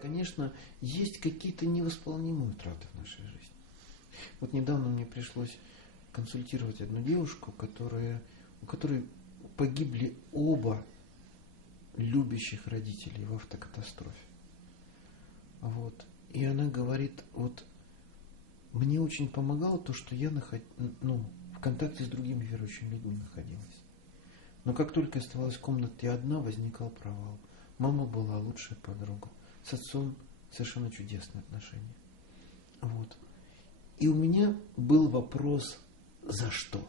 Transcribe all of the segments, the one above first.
Конечно, есть какие-то невосполнимые утраты в нашей жизни. Вот недавно мне пришлось консультировать одну девушку, у которой погибли оба любящих родителей в автокатастрофе. Вот. И она говорит, вот мне очень помогало то, что я в контакте с другими верующими людьми находилась. Но как только оставалась в комнате одна, возникал провал. Мама была лучшая подруга. С отцом совершенно чудесные отношения. Вот. И у меня был вопрос, за что?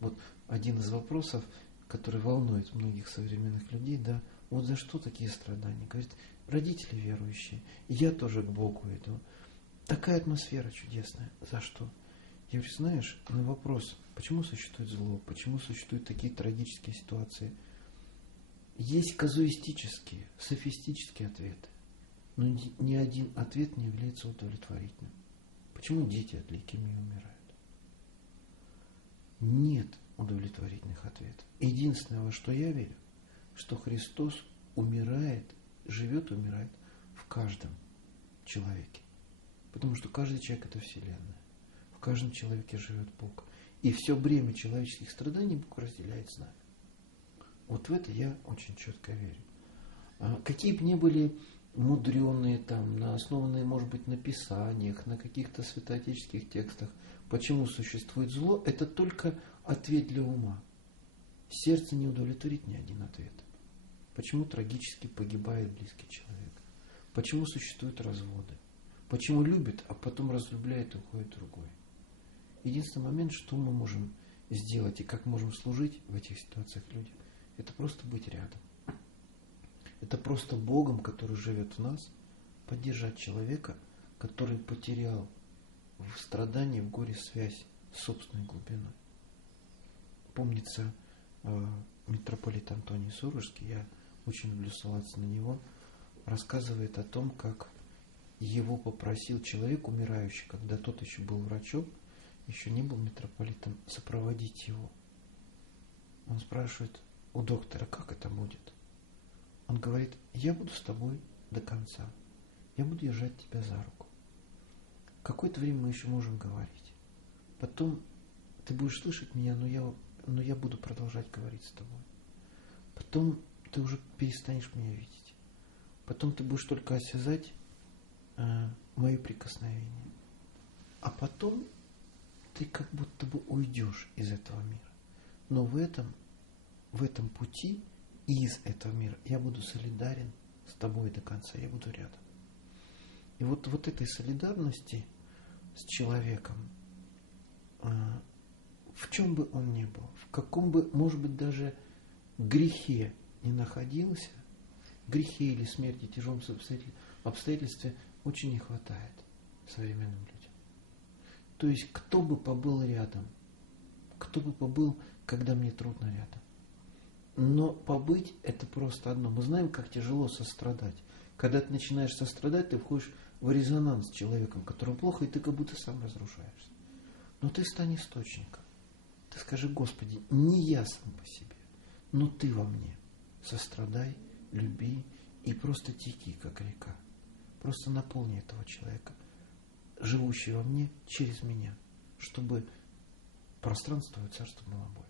Вот один из вопросов, который волнует многих современных людей, да, вот за что такие страдания? Говорит, родители верующие, и я тоже к Богу иду. Такая атмосфера чудесная. За что? Я говорю, знаешь, на вопрос, почему существует зло, почему существуют такие трагические ситуации, есть казуистические, софистические ответы, но ни один ответ не является удовлетворительным. Почему дети от лейкемии умирают? Нет удовлетворительных ответов. Единственное, во что я верю, что Христос умирает, живет и умирает в каждом человеке. Потому что каждый человек – это Вселенная. В каждом человеке живет Бог. И все бремя человеческих страданий Бог разделяет с нами. Вот в это я очень четко верю. Какие бы ни были мудреные, основанные, может быть, на Писаниях, на каких-то святоотеческих текстах, почему существует зло, это только ответ для ума. Сердце не удовлетворит ни один ответ. Почему трагически погибает близкий человек? Почему существуют разводы? Почему любит, а потом разлюбляет и уходит другой? Единственный момент, что мы можем сделать и как можем служить в этих ситуациях людям, это просто быть рядом. Это просто Богом, который живет в нас, поддержать человека, который потерял в страдании, в горе связь с собственной глубиной. Помнится, митрополит Антоний Сурожский, я очень люблю ссылаться на него, рассказывает о том, как его попросил человек умирающий, когда тот еще был врачом, еще не был митрополитом, сопроводить его. Он спрашивает у доктора, как это будет? Он говорит, я буду с тобой до конца. Я буду держать тебя за руку. Какое-то время мы еще можем говорить. Потом ты будешь слышать меня, но я буду продолжать говорить с тобой. Потом ты уже перестанешь меня видеть. Потом ты будешь только осязать мое прикосновение. А потом ты как будто бы уйдешь из этого мира. Но в этом пути из этого мира я буду солидарен с тобой до конца, я буду рядом. И вот этой солидарности с человеком, в чем бы он ни был, в каком бы, может быть, даже грехе не находился, грехе или смерти, тяжелом обстоятельстве очень не хватает современным людям. То есть, кто бы побыл рядом, кто бы побыл, когда мне трудно рядом. Но побыть – это просто одно. Мы знаем, как тяжело сострадать. Когда ты начинаешь сострадать, ты входишь в резонанс с человеком, которому плохо, и ты как будто сам разрушаешься. Но ты стань источником. Ты скажи, Господи, не я сам по себе, но Ты во мне. Сострадай, люби и просто теки, как река. Просто наполни этого человека, живущего во мне, через меня, чтобы пространство и царство было больше.